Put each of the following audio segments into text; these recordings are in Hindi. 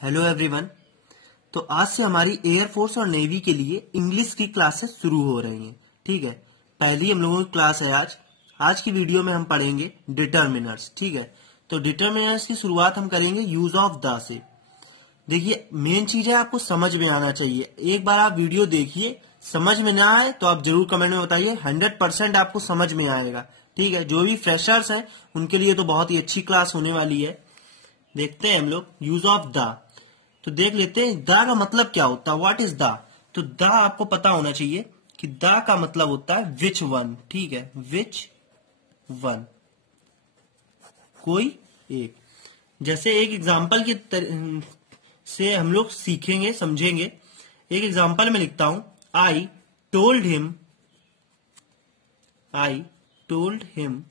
Hello everyone. तो आज से हमारी एयरफोर्स और नेवी के लिए इंग्लिश की क्लासेस शुरू हो रही हैं। ठीक है, पहली हम लोगों की क्लास है आज की वीडियो में हम पढ़ेंगे डिटर्मिनर्स। ठीक है, तो डिटर्मिनर्स की शुरुआत हम करेंगे यूज ऑफ द से। देखिए, मेन चीज है आपको समझ में आना चाहिए। एक बार आप वीडियो देखिए, समझ में ना आए तो आप जरूर कमेंट में बताइए। 100% आपको समझ में आएगा। ठीक है, जो भी फ्रेशर्स हैं उनके लिए तो बहुत ही अच्छी क्लास होने वाली है। देखते हैं हम लोग यूज ऑफ द। तो देख लेते हैं द का मतलब क्या होता है, व्हाट इज द। तो द आपको पता होना चाहिए कि द का मतलब होता है विच वन। ठीक है, विच वन, कोई एक। जैसे एक एग्जांपल से हम लोग सीखेंगे, समझेंगे। एक एग्जांपल में लिखता हूं, आई टोल्ड हिम।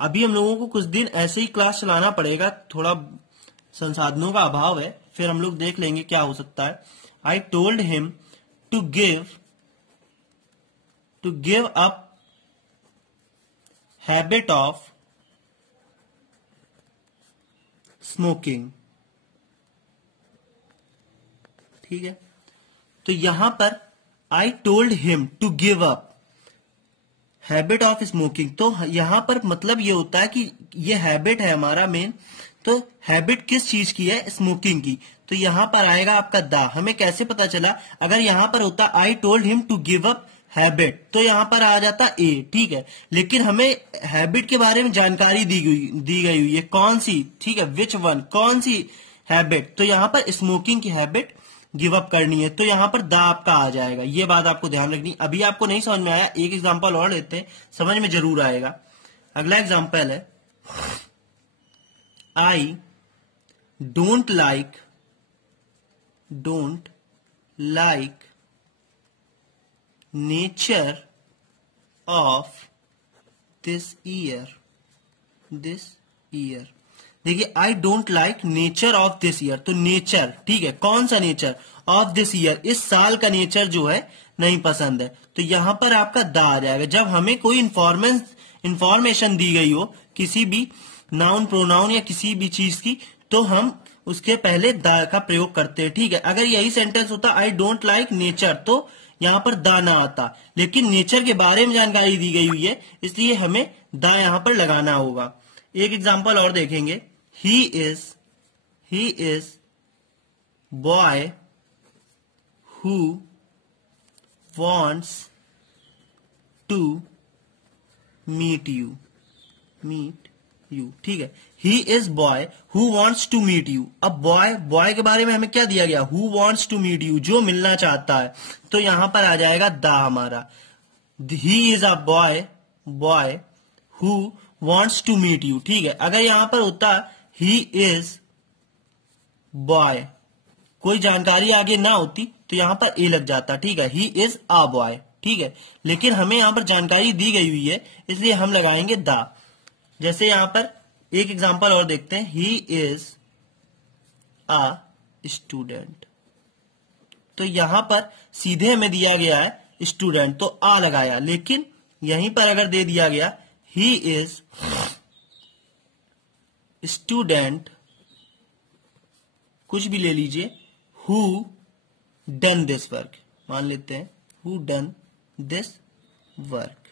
अभी हम लोगों को कुछ दिन ऐसे ही क्लास चलाना पड़ेगा, थोड़ा संसाधनों का अभाव है, फिर हम लोग देख लेंगे क्या हो सकता है। I told him to give up habit of smoking. ठीक है, तो यहां पर I told him to give up habit of smoking. तो यहां पर मतलब ये होता है कि ये हैबिट है हमारा मेन। तो हैबिट किस चीज की है, स्मोकिंग की। तो यहां पर आएगा आपका द। हमें कैसे पता चला, अगर यहां पर होता I told him to give up habit तो यहां पर आ जाता ए। ठीक है, लेकिन हमें हैबिट के बारे में जानकारी दी गई हुई है, कौन सी। ठीक है, विच वन, कौन सी हैबिट। तो यहां पर स्मोकिंग की हैबिट गिव अप करनी है, तो यहां पर द आपका आ जाएगा। ये बात आपको ध्यान रखनी। अभी आपको नहीं समझ में आया, एक एग्जांपल और लेते हैं, समझ में जरूर आएगा। अगला एग्जांपल है, I don't like nature of this year. देखिए, I don't like nature of this year. तो नेचर, ठीक है, कौन सा नेचर, ऑफ दिस ईयर, इस साल का नेचर जो है नहीं पसंद है। तो यहां पर आपका द आ जाएगा। जब हमें कोई इंफॉर्मेशन दी गई हो, किसी भी नाउन प्रोनाउन या किसी भी चीज की, तो हम उसके पहले द का प्रयोग करते हैं। ठीक है, अगर यही सेंटेंस होता आई डोंट लाइक नेचर, तो यहां पर द ना आता, लेकिन नेचर के बारे में जानकारी दी गई हुई है, इसलिए हमें द यहां पर लगाना होगा। एक एग्जांपल और देखेंगे, he is boy who wants to meet you। ठीक है, he is boy who wants to meet you। अब बॉय के बारे में हमें क्या दिया गया, who wants to meet you, जो मिलना चाहता है। तो यहां पर आ जाएगा द हमारा। he is a boy who wants to meet you। ठीक है, अगर यहां पर होता he is boy, कोई जानकारी आगे ना होती तो यहां पर ए लग जाता। ठीक है, he is a boy। ठीक है, लेकिन हमें यहां पर जानकारी दी गई हुई है, इसलिए हम लगाएंगे द। जैसे यहां पर एक एग्जांपल और देखते हैं, he is a student। तो यहां पर सीधे हमें दिया गया है स्टूडेंट, तो आ लगाया, लेकिन यहीं पर अगर दे दिया गया he is स्टूडेंट, कुछ भी ले लीजिए, हु डन दिस वर्क, मान लेते हैं हु डन दिस वर्क।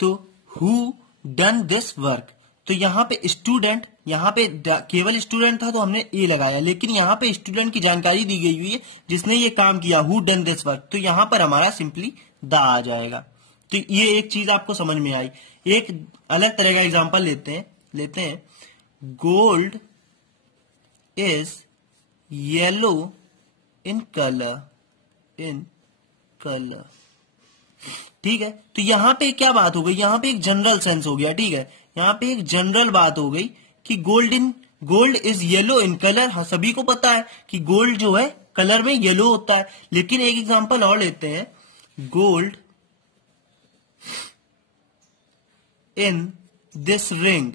तो हु डन दिस वर्क, तो यहां पे स्टूडेंट, यहां पे केवल स्टूडेंट था तो हमने ए लगाया, लेकिन यहां पे स्टूडेंट की जानकारी दी गई हुई है जिसने ये काम किया, हु डन दिस वर्क, तो यहां पर हमारा सिंपली द आ जाएगा। तो ये एक चीज आपको समझ में आई। एक अलग तरह का एग्जांपल लेते हैं, gold is yellow in colour. ठीक है, तो यहां पे क्या बात हो गई, यहां पे एक जनरल सेंस हो गया। ठीक है, यहां पे एक जनरल बात हो गई कि gold is yellow in colour. हाँ, सभी को पता है कि गोल्ड जो है कलर में येलो होता है, लेकिन एक एग्जांपल और लेते हैं, gold in this ring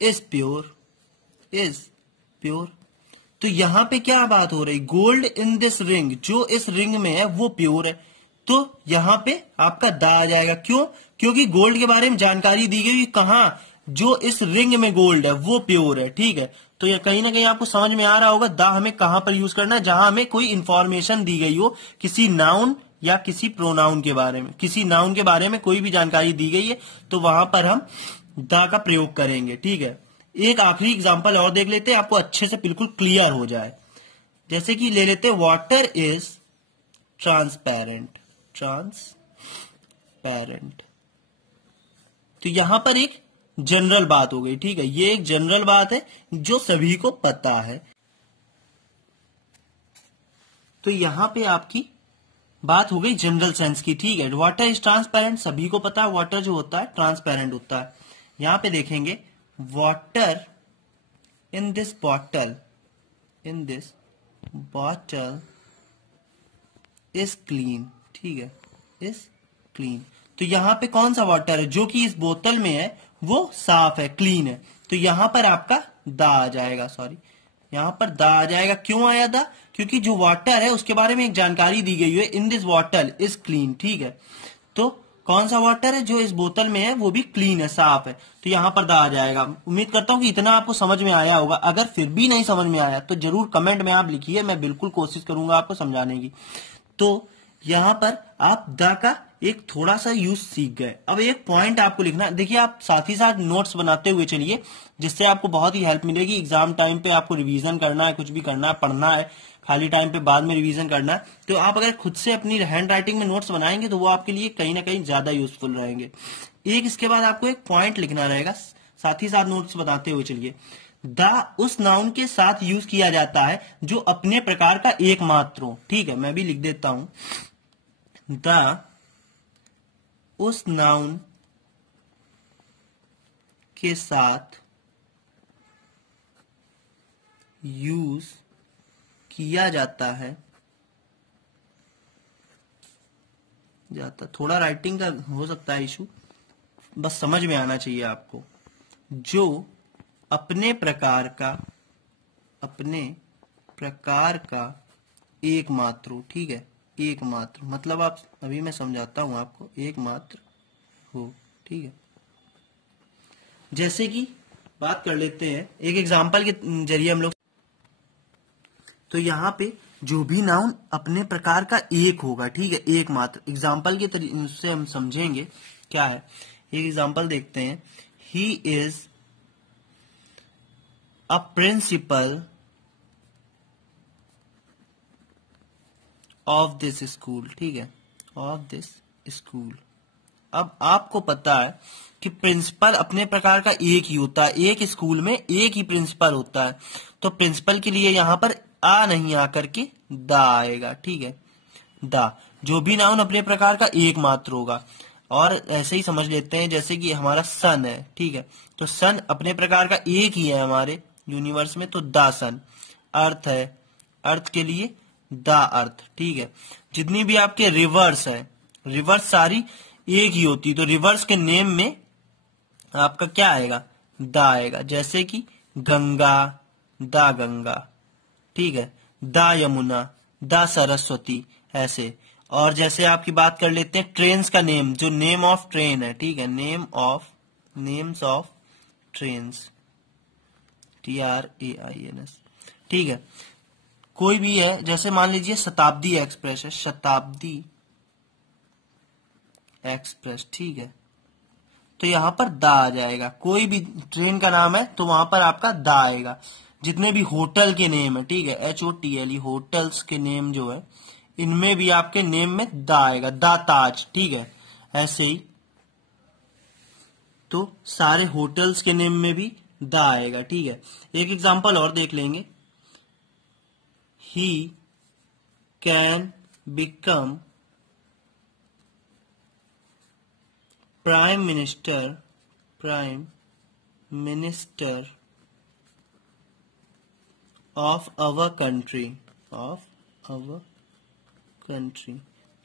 is pure। तो यहां पे क्या बात हो रही, गोल्ड इन दिस रिंग, जो इस रिंग में है वो प्योर है। तो यहां पे आपका दा आ जाएगा। क्यों? क्योंकि गोल्ड के बारे में जानकारी दी गई, कहां जो इस रिंग में गोल्ड है वो प्योर है, ठीक है। तो ये कहीं ना कहीं आपको समझ में आ रहा होगा दा हमें कहां पर यूज करना है, जहां हमें कोई इंफॉर्मेशन दी गई हो किसी नाउन या किसी प्रोनाउन के बारे में, किसी नाउन के बारे में कोई भी जानकारी दी गई है तो वहां पर हम दा का प्रयोग करेंगे, ठीक है। एक आखिरी एग्जांपल और देख लेते हैं, आपको अच्छे से बिल्कुल क्लियर हो जाए। जैसे कि ले लेते हैं वाटर इज ट्रांसपेरेंट, ट्रांसपेरेंट। तो यहां पर एक जनरल बात हो गई, ठीक है। ये एक जनरल बात है जो सभी को पता है। तो यहां पे आपकी बात हो गई जनरल सेंस की, ठीक है। वाटर इज ट्रांसपेरेंट, सभी को पता है वाटर जो होता है ट्रांसपेरेंट होता है। यहां पे देखेंगे water in this bottle, in this bottle is clean, ठीक है, इज क्लीन। तो यहां पे कौन सा वाटर है जो कि इस बोतल में है वो साफ है, क्लीन है। तो यहां पर आपका दा आ जाएगा, सॉरी यहां पर दा आ जाएगा। क्यों आया दा? क्योंकि जो वाटर है उसके बारे में एक जानकारी दी गई है, in this water is clean, ठीक है। तो कौन सा वाटर है जो इस बोतल में है वो भी क्लीन है, साफ है, तो यहां पर दा आ जाएगा। उम्मीद करता हूं कि इतना आपको समझ में आया होगा। अगर फिर भी नहीं समझ में आया तो जरूर कमेंट में आप लिखिए, मैं बिल्कुल कोशिश करूंगा आपको समझाने की। तो यहां पर आप द का एक थोड़ा सा यूज सीख गए। अब एक पॉइंट आपको लिखना, देखिए आप साथ ही साथ नोट्स बनाते हुए चलिए, जिससे आपको बहुत ही हेल्प मिलेगी। एग्जाम टाइम पे आपको रिवीजन करना है, कुछ भी करना है, पढ़ना है, खाली टाइम पे बाद में रिवीजन करना है, तो आप अगर खुद से अपनी हैंड राइटिंग में नोट्स बनाएंगे तो वो आपके लिए कहीं ना कहीं ज्यादा यूजफुल रहेंगे। एक इसके बाद आपको एक पॉइंट लिखना रहेगा, साथ ही साथ नोट्स बताते हुए चलिए। द उस नाउन के साथ यूज किया जाता है जो अपने प्रकार का एकमात्र हो, ठीक है। मैं भी लिख देता हूं, द उस नाउन के साथ यूज किया जाता है, थोड़ा राइटिंग का हो सकता है इशू, बस समझ में आना चाहिए आपको। जो अपने प्रकार का एकमात्र हो, ठीक है, एकमात्र मतलब आप अभी मैं समझाता हूं आपको, एकमात्र हो, ठीक है। जैसे कि बात कर लेते हैं एक एग्जांपल के जरिए हम लोग। तो यहां पे जो भी नाउन अपने प्रकार का एक होगा, ठीक है, एकमात्र, एग्जांपल के से हम समझेंगे क्या है। एक एग्जांपल देखते हैं, he is a principle of this school, ठीक है, ऑफ दिस स्कूल। अब आपको पता है कि प्रिंसिपल अपने प्रकार का एक ही होता है, एक स्कूल में एक ही प्रिंसिपल होता है, तो प्रिंसिपल के लिए यहां पर आ नहीं आकर के दा आएगा, ठीक है, दा। जो भी नाउन अपने प्रकार का एकमात्र होगा। और ऐसे ही समझ लेते हैं, जैसे कि हमारा सन है, ठीक है, तो सन अपने प्रकार का एक ही है हमारे यूनिवर्स में, तो दा सन। अर्थ है, अर्थ के लिए दा अर्थ, ठीक है। जितनी भी आपके रिवर्स है, रिवर्स सारी एक ही होती, तो रिवर्स के नेम में आपका क्या आएगा, दा आएगा। जैसे कि गंगा, दा गंगा, ठीक है, दा यमुना, दा सरस्वती, ऐसे। और जैसे आपकी बात कर लेते हैं ट्रेन्स का नेम, जो नेम ऑफ ट्रेन है, ठीक है, नेम्स ऑफ ट्रेन्स, TRAINS, ठीक है। कोई भी है, जैसे मान लीजिए शताब्दी एक्सप्रेस है, शताब्दी एक्सप्रेस, ठीक है, तो यहां पर दा आ जाएगा। कोई भी ट्रेन का नाम है तो वहां पर आपका दा आएगा। जितने भी होटल के नेम है, ठीक है, HOTLE, होटल्स के नेम जो है, इनमें भी आपके नेम में दा आएगा, दा ताज, ठीक है, ऐसे ही। तो सारे होटल्स के नेम में भी दा आएगा, ठीक है। एक एग्जांपल और देख लेंगे, he can become prime minister of our country,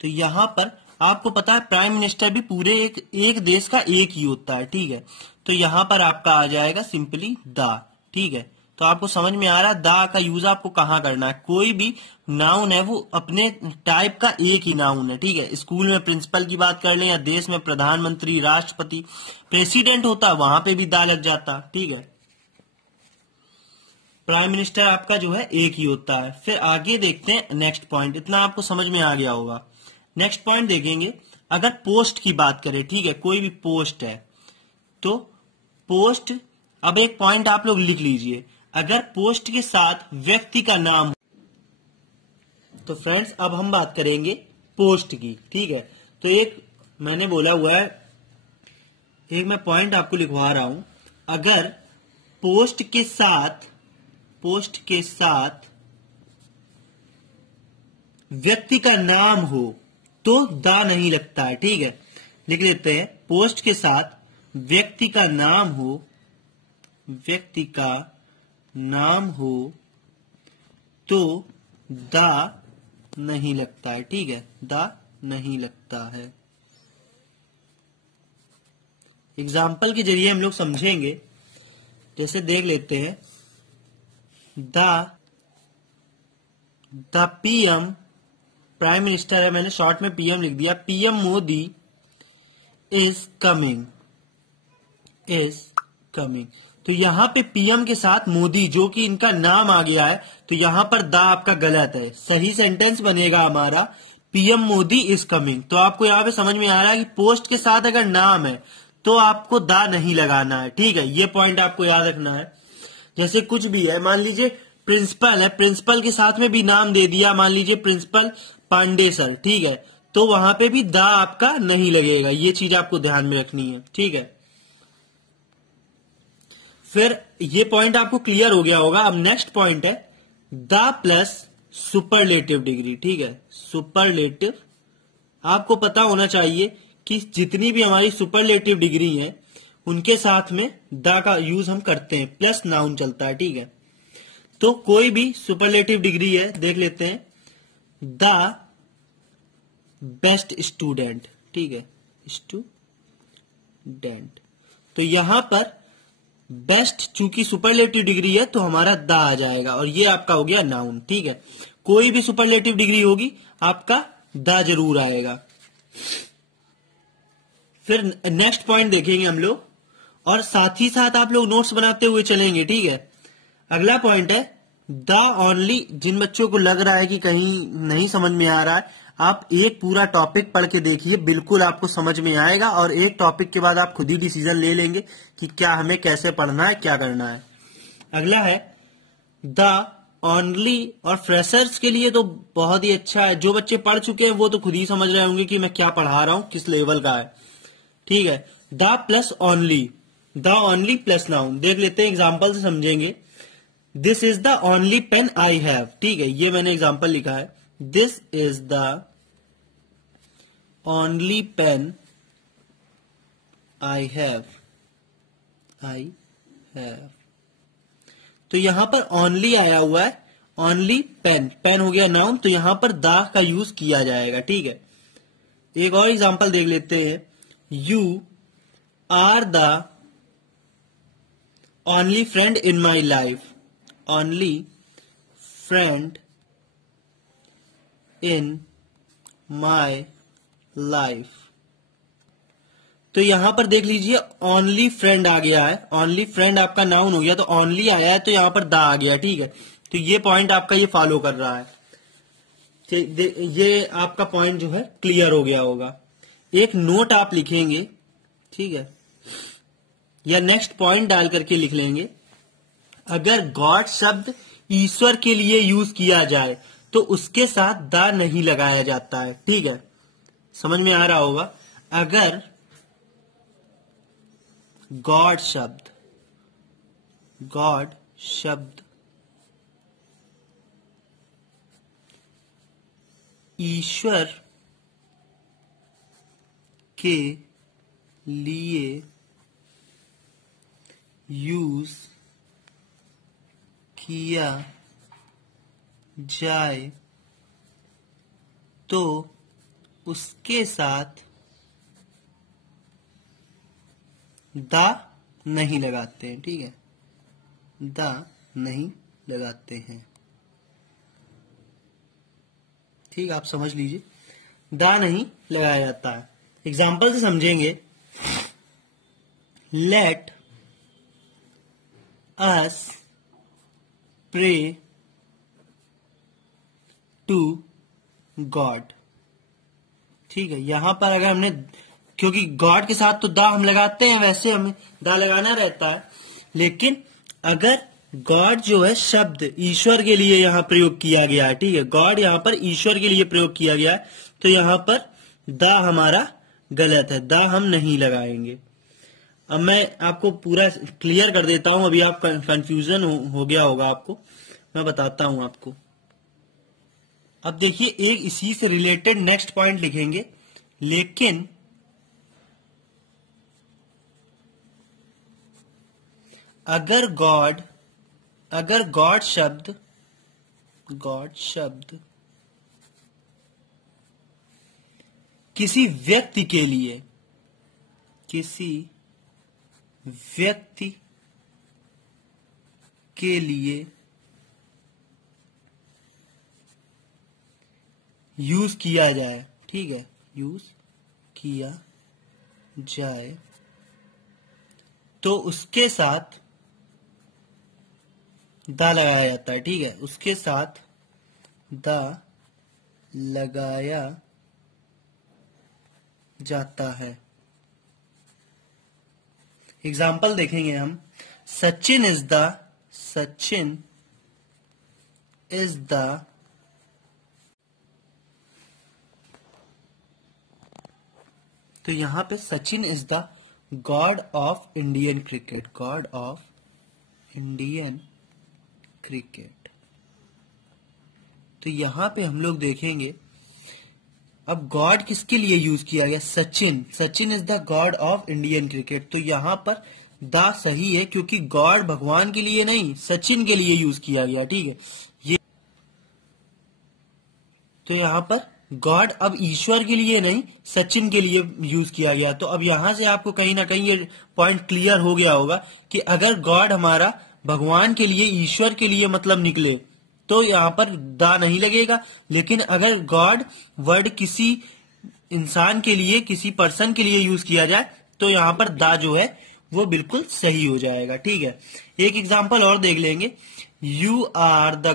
तो यहां पर आपको पता है प्राइम मिनिस्टर भी पूरे एक देश का एक ही होता है, ठीक है, तो यहां पर आपका आ जाएगा सिंपली दा, ठीक है। तो आपको समझ में आ रहा है दा का यूज आपको कहाँ करना है। कोई भी नाउन है वो अपने टाइप का एक ही नाउन है, ठीक है। स्कूल में प्रिंसिपल की बात कर लें या देश में प्रधानमंत्री, राष्ट्रपति, प्रेसिडेंट होता है, वहां पे भी दा लग जाता, ठीक है। प्राइम मिनिस्टर आपका जो है एक ही होता है। फिर आगे देखते हैं नेक्स्ट पॉइंट। इतना आपको समझ में आ गया होगा। नेक्स्ट पॉइंट देखेंगे, अगर पोस्ट की बात करें, ठीक है, कोई भी पोस्ट है तो पोस्ट, अब एक पॉइंट आप लोग लिख लीजिए, अगर पोस्ट के साथ व्यक्ति का नाम हो, तो फ्रेंड्स अब हम बात करेंगे पोस्ट की, ठीक है। तो एक मैंने बोला हुआ है, एक मैं पॉइंट आपको लिखवा रहा हूं, अगर पोस्ट के साथ व्यक्ति का नाम हो तो दा नहीं लगता है, ठीक है। लिख लेते हैं, पोस्ट के साथ व्यक्ति का नाम हो तो दा नहीं लगता है, ठीक है, दा नहीं लगता है। एग्जाम्पल के जरिए हम लोग समझेंगे, जैसे देख लेते हैं, द पीएम, प्राइम मिनिस्टर है, मैंने शॉर्ट में पीएम लिख दिया, पीएम मोदी इज कमिंग। तो यहां पे पीएम के साथ मोदी, जो कि इनका नाम आ गया है, तो यहां पर दा आपका गलत है। सही सेंटेंस बनेगा हमारा पीएम मोदी इज कमिंग। तो आपको यहां पे समझ में आ रहा है कि पोस्ट के साथ अगर नाम है तो आपको दा नहीं लगाना है, ठीक है। ये पॉइंट आपको याद रखना है। जैसे कुछ भी है, मान लीजिए प्रिंसिपल है, प्रिंसिपल के साथ में भी नाम दे दिया, मान लीजिए प्रिंसिपल पांडे सर, ठीक है, तो वहां पे भी दा आपका नहीं लगेगा। ये चीज आपको ध्यान में रखनी है, ठीक है। फिर ये पॉइंट आपको क्लियर हो गया होगा। अब नेक्स्ट पॉइंट है द प्लस सुपरलेटिव डिग्री, ठीक है। सुपरलेटिव, आपको पता होना चाहिए कि जितनी भी हमारी सुपरलेटिव डिग्री है उनके साथ में द का यूज हम करते हैं, प्लस नाउन चलता है, ठीक है। तो कोई भी सुपरलेटिव डिग्री है, देख लेते हैं, द बेस्ट स्टूडेंट, ठीक है, स्टूडेंट। तो यहां पर बेस्ट चूंकि सुपरलेटिव डिग्री है तो हमारा द आ जाएगा, और ये आपका हो गया नाउन, ठीक है। कोई भी सुपरलेटिव डिग्री होगी आपका द जरूर आएगा। फिर नेक्स्ट पॉइंट देखेंगे हम लोग, और साथ ही साथ आप लोग नोट्स बनाते हुए चलेंगे, ठीक है। अगला पॉइंट है द ओनली। जिन बच्चों को लग रहा है कि कहीं नहीं समझ में आ रहा है, आप एक पूरा टॉपिक पढ़ के देखिए, बिल्कुल आपको समझ में आएगा, और एक टॉपिक के बाद आप खुद ही डिसीजन ले लेंगे कि क्या हमें कैसे पढ़ना है, क्या करना है। अगला है द ओनली, और फ्रेशर्स के लिए तो बहुत ही अच्छा है। जो बच्चे पढ़ चुके हैं वो तो खुद ही समझ रहे होंगे कि मैं क्या पढ़ा रहा हूं, किस लेवल का है, ठीक है। The plus only, the only plus noun. देख लेते हैं, एग्जाम्पल से समझेंगे। This is the only pen I have, ठीक है, ये मैंने एग्जाम्पल लिखा है, this is the only pen I have, तो यहां पर ओनली आया हुआ है, ओनली पेन, पेन हो गया नाउन, तो यहां पर द का यूज किया जाएगा, ठीक है। एक और एग्जाम्पल देख लेते हैं, you are the only friend in my life, only friend in my life. तो यहां पर देख लीजिए ओनली फ्रेंड आ गया है, ओनली फ्रेंड आपका नाउन हो गया, तो ओनली आया है तो यहां पर द आ गया, ठीक है। तो ये पॉइंट आपका ये फॉलो कर रहा है, ये आपका पॉइंट जो है क्लियर हो गया होगा। एक नोट आप लिखेंगे, ठीक है, या नेक्स्ट पॉइंट डाल करके लिख लेंगे, अगर गॉड शब्द ईश्वर के लिए यूज किया जाए तो उसके साथ द नहीं लगाया जाता है, ठीक है, समझ में आ रहा होगा। अगर गॉड शब्द ईश्वर के लिए यूज किया जाए तो उसके साथ द नहीं लगाते हैं, ठीक है, द नहीं लगाते हैं। ठीक, आप समझ लीजिए, दा नहीं लगाया जाता है। एग्जाम्पल से समझेंगे। Let us pray to God. ठीक है, यहां पर अगर हमने, क्योंकि गॉड के साथ तो दा हम लगाते हैं, वैसे हमें दा लगाना रहता है, लेकिन अगर गॉड जो है शब्द ईश्वर के लिए यहां प्रयोग किया गया है, ठीक है, गॉड यहां पर ईश्वर के लिए प्रयोग किया गया है, तो यहां पर दा हमारा गलत है, दा हम नहीं लगाएंगे। अब मैं आपको पूरा क्लियर कर देता हूं, अभी आप कंफ्यूजन हो गया होगा आपको, मैं बताता हूं आपको। अब देखिए, एक इसी से रिलेटेड नेक्स्ट पॉइंट लिखेंगे, लेकिन अगर गॉड शब्द किसी व्यक्ति के लिए यूज किया जाए, ठीक है, यूज किया जाए, तो उसके साथ दा लगाया जाता है। ठीक है, उसके साथ दा लगाया जाता है। एग्जाम्पल देखेंगे हम। सचिन इज द तो यहां पे Sachin is the God of Indian cricket. तो यहां पे हम लोग देखेंगे, अब गॉड किसके लिए यूज किया गया? Sachin is the God of Indian cricket. तो यहां पर द सही है, क्योंकि गॉड भगवान के लिए नहीं, सचिन के लिए यूज किया गया। ठीक है, ये तो यहां पर गॉड अब ईश्वर के लिए नहीं, सचिन के लिए यूज किया गया। तो अब यहां से आपको कहीं ना कहीं ये पॉइंट क्लियर हो गया होगा कि अगर गॉड हमारा भगवान के लिए, ईश्वर के लिए मतलब निकले, तो यहां पर दा नहीं लगेगा। लेकिन अगर गॉड वर्ड किसी इंसान के लिए, किसी पर्सन के लिए यूज किया जाए, तो यहां पर दा जो है वो बिल्कुल सही हो जाएगा। ठीक है, एक एग्जांपल और देख लेंगे। You are the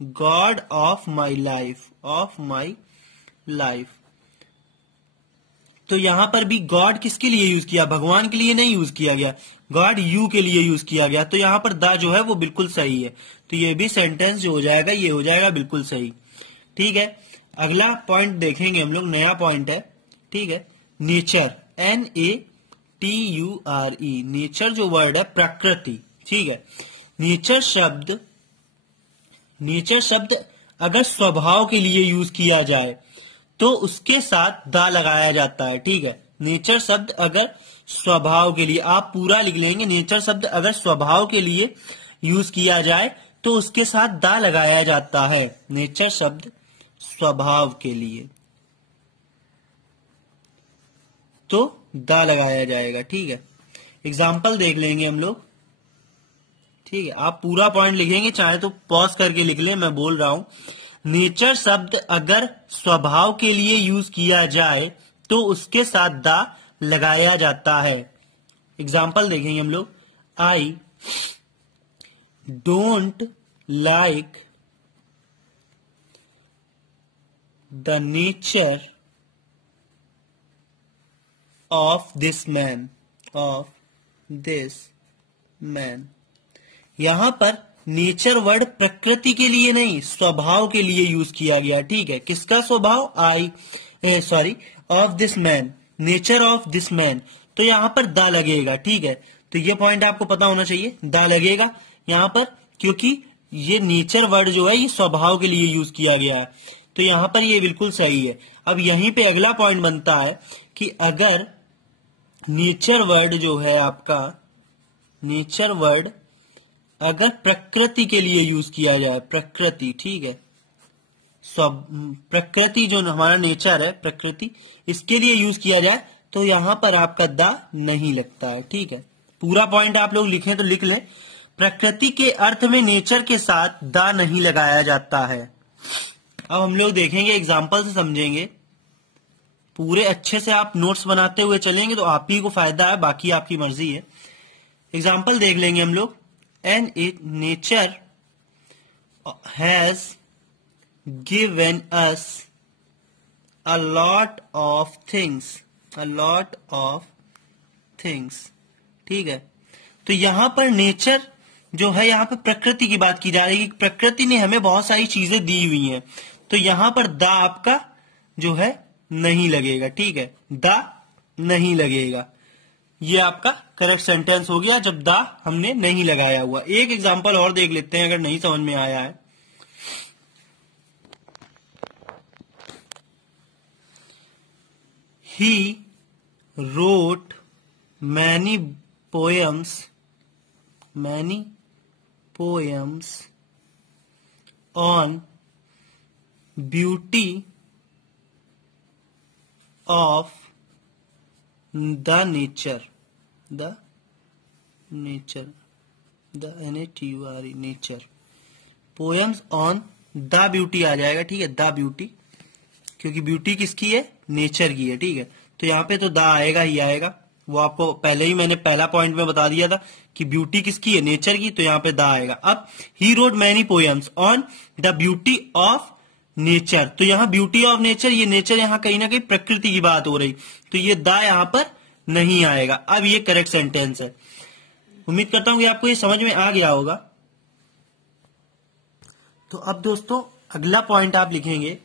God of my life. तो यहां पर भी गॉड किसके लिए यूज किया? भगवान के लिए नहीं यूज किया गया, गॉड यू के लिए यूज किया गया। तो यहां पर दा जो है वो बिल्कुल सही है। तो ये भी सेंटेंस जो हो जाएगा, ये हो जाएगा बिल्कुल सही। ठीक है, अगला पॉइंट देखेंगे हम लोग, नया पॉइंट है। ठीक है, नेचर, NATURE, नेचर जो वर्ड है, प्रकृति। ठीक है, नेचर शब्द अगर स्वभाव के लिए यूज किया जाए, तो उसके साथ दा लगाया जाता है। ठीक है, नेचर शब्द अगर स्वभाव के लिए, आप पूरा लिख लेंगे, नेचर शब्द अगर स्वभाव के लिए यूज किया जाए, तो उसके साथ दा लगाया जाता है। नेचर शब्द स्वभाव के लिए, तो दा लगाया जाएगा। ठीक है, एग्जाम्पल देख लेंगे हम लोग। ठीक है, आप पूरा पॉइंट लिखेंगे, चाहे तो पॉज करके लिख लें, मैं बोल रहा हूं। नेचर शब्द अगर स्वभाव के लिए यूज किया जाए, तो उसके साथ दा लगाया जाता है। एग्जाम्पल देखेंगे हम लोग। आई don't like the nature of this man. यहां पर नेचर वर्ड प्रकृति के लिए नहीं, स्वभाव के लिए यूज किया गया। ठीक है, किसका स्वभाव? Of this man, nature of this man. तो यहां पर दा लगेगा। ठीक है, तो ये पॉइंट आपको पता होना चाहिए, दा लगेगा यहां पर, क्योंकि ये नेचर वर्ड जो है ये स्वभाव के लिए यूज किया गया है। तो यहां पर ये बिल्कुल सही है। अब यहीं पे अगला पॉइंट बनता है कि अगर नेचर वर्ड जो है आपका, नेचर वर्ड अगर प्रकृति के लिए यूज किया जाए, प्रकृति, ठीक है, प्रकृति जो हमारा नेचर है, प्रकृति, इसके लिए यूज किया जाए, तो यहां पर आपका दा नहीं लगता है। ठीक है, पूरा पॉइंट आप लोग लिखें तो लिख लें। प्रकृति के अर्थ में नेचर के साथ द नहीं लगाया जाता है। अब हम लोग देखेंगे, एग्जाम्पल से समझेंगे। पूरे अच्छे से आप नोट्स बनाते हुए चलेंगे तो आप ही को फायदा है, बाकी आपकी मर्जी है। एग्जाम्पल देख लेंगे हम लोग। And it nature has given us a lot of things, a lot of things. ठीक है, तो यहां पर नेचर जो है, यहां पर प्रकृति की बात की जा रही है। प्रकृति ने हमें बहुत सारी चीजें दी हुई हैं, तो यहां पर द आपका जो है नहीं लगेगा। ठीक है, द नहीं लगेगा। ये आपका करेक्ट सेंटेंस हो गया जब द हमने नहीं लगाया हुआ। एक एग्जांपल और देख लेते हैं अगर नहीं समझ में आया है। He wrote many poems on beauty of the nature, the nature, the nature, nature, poems on the beauty आ जाएगा। ठीक है, the beauty, क्योंकि ब्यूटी किसकी है, नेचर की है। ठीक है, तो यहाँ पे तो द आएगा ही आएगा। वो आपको पहले ही मैंने पहला पॉइंट में बता दिया था कि ब्यूटी किसकी है, नेचर की, तो यहाँ पे द आएगा। अब he wrote many poems on the beauty of nature, तो यहाँ ब्यूटी ऑफ नेचर, ये नेचर यहाँ कहीं ना कहीं प्रकृति की बात हो रही, तो ये द यहाँ पर नहीं आएगा। अब ये करेक्ट सेंटेंस है। उम्मीद करता हूं कि आपको ये समझ में आ गया होगा। तो अब दोस्तों अगला पॉइंट आप लिखेंगे।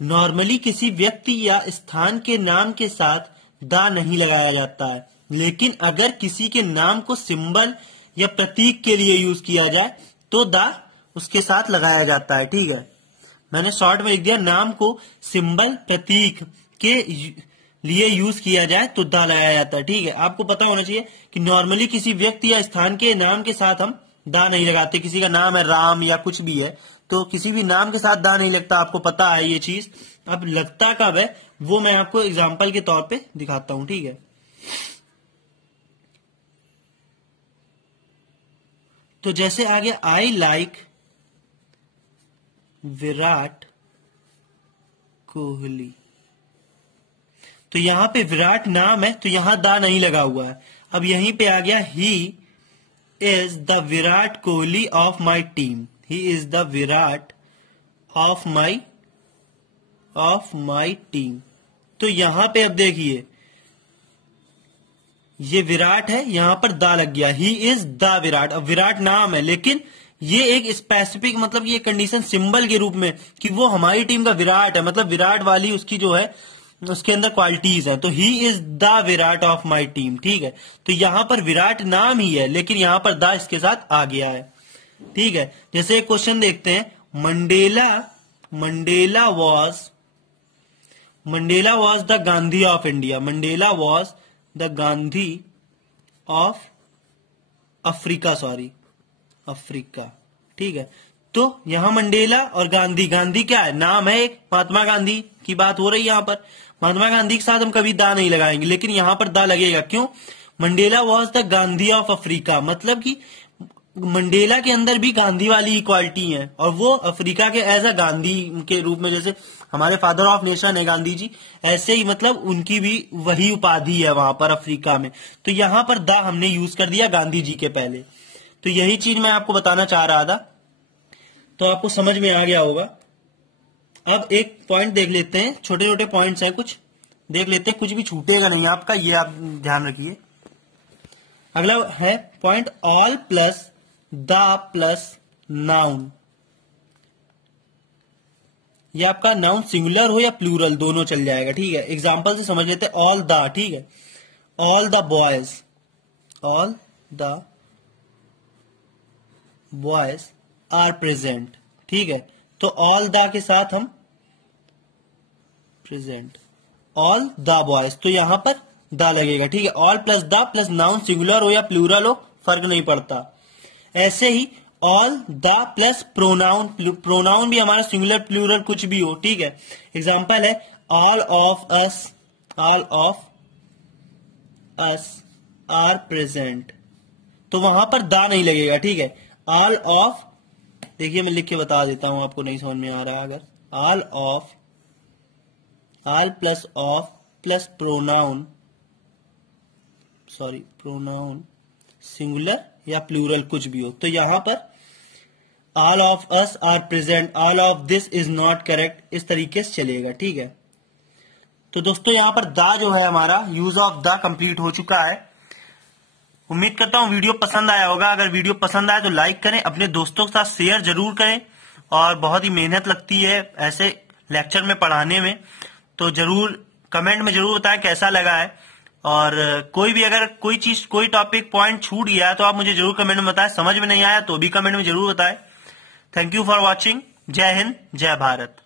नॉर्मली किसी व्यक्ति या स्थान के नाम के साथ द नहीं लगाया जाता है, लेकिन अगर किसी के नाम को सिंबल या प्रतीक के लिए यूज किया जाए तो द उसके साथ लगाया जाता है। ठीक है, मैंने शॉर्ट में लिख दिया, नाम को सिंबल प्रतीक के लिए यूज किया जाए तो द लगाया जाता है। ठीक है, आपको पता होना चाहिए कि नॉर्मली किसी व्यक्ति या स्थान के नाम के साथ हम द नहीं लगाते। किसी का नाम है राम या कुछ भी है, तो किसी भी नाम के साथ द नहीं लगता, आपको पता है ये चीज। अब लगता कब है वो मैं आपको एग्जांपल के तौर पे दिखाता हूं। ठीक है, तो जैसे आ गया, आई लाइक विराट कोहली, तो यहां पे विराट नाम है तो यहां द नहीं लगा हुआ है। अब यहीं पे आ गया, he is the Virat Kohli of my team, he is the Virat of my team. तो यहां पे अब देखिए, ये विराट है, यहां पर द लग गया, ही इज द विराट। अब विराट नाम है, लेकिन ये एक स्पेसिफिक, मतलब ये कंडीशन सिंबल के रूप में कि वो हमारी टीम का विराट है, मतलब विराट वाली उसकी जो है उसके अंदर क्वालिटीज हैं, तो he is the Virat of my team. ठीक है, तो यहां पर विराट नाम ही है, लेकिन यहां पर द इसके साथ आ गया है। ठीक है, जैसे एक क्वेश्चन देखते हैं, Mandela was the Gandhi of India, Mandela was the Gandhi of Africa, Africa. ठीक है, तो यहां मंडेला और गांधी, गांधी क्या है, नाम है एक, महात्मा गांधी की बात हो रही है। यहां पर महात्मा गांधी के साथ हम कभी द नहीं लगाएंगे, लेकिन यहां पर द लगेगा। क्यों, Mandela was the Gandhi of Africa, मतलब कि मंडेला के अंदर भी गांधी वाली इक्वालिटी है, और वो अफ्रीका के एज अ गांधी के रूप में, जैसे हमारे फादर ऑफ नेशन है गांधी जी, ऐसे ही मतलब उनकी भी वही उपाधि है वहां पर अफ्रीका में। तो यहां पर द हमने यूज कर दिया गांधी जी के पहले। तो यही चीज मैं आपको बताना चाह रहा था, तो आपको समझ में आ गया होगा। अब एक पॉइंट देख लेते हैं, छोटे छोटे पॉइंट्स हैं कुछ, देख लेते हैं, कुछ भी छूटेगा नहीं आपका, ये आप ध्यान रखिए। अगला है point, all plus the plus noun. ये आपका नाउन सिंगुलर हो या प्लूरल दोनों चल जाएगा। ठीक है, एग्जांपल से समझ लेते हैं, ऑल द। ठीक है, all the boys are present. ठीक है, तो ऑल द के साथ हम प्रेजेंट, ऑल द बॉयज, तो यहां पर द लगेगा। ठीक है, all plus the plus noun singular हो या प्लूरल हो फर्क नहीं पड़ता। ऐसे ही all the plus pronoun, pronoun भी हमारा सिंगुलर प्लूरल कुछ भी हो। ठीक है, एग्जांपल है, all of us are present. तो वहां पर दा नहीं लगेगा, ठीक है। ऑल ऑफ, देखिए मैं लिख के बता देता हूं आपको, नहीं समझ में आ रहा अगर, all of, all plus of plus pronoun, sorry pronoun singular या प्लूरल कुछ भी हो, तो यहां पर all of us are present, all of this is not correct, इस तरीके से चलेगा, ठीक है। तो दोस्तों यहां पर दा जो है हमारा यूज ऑफ दा कंप्लीट हो चुका है। उम्मीद करता हूं वीडियो पसंद आया होगा। अगर वीडियो पसंद आया तो लाइक करें, अपने दोस्तों के साथ शेयर जरूर करें, और बहुत ही मेहनत लगती है ऐसे लेक्चर में पढ़ाने में, तो जरूर कमेंट में जरूर बताएं कैसा लगा है। और कोई भी अगर कोई चीज, कोई टॉपिक पॉइंट छूट गया है तो आप मुझे जरूर कमेंट में बताएं, समझ में नहीं आया तो भी कमेंट में जरूर बताएं। Thank you for watching. जय हिंद, जय भारत।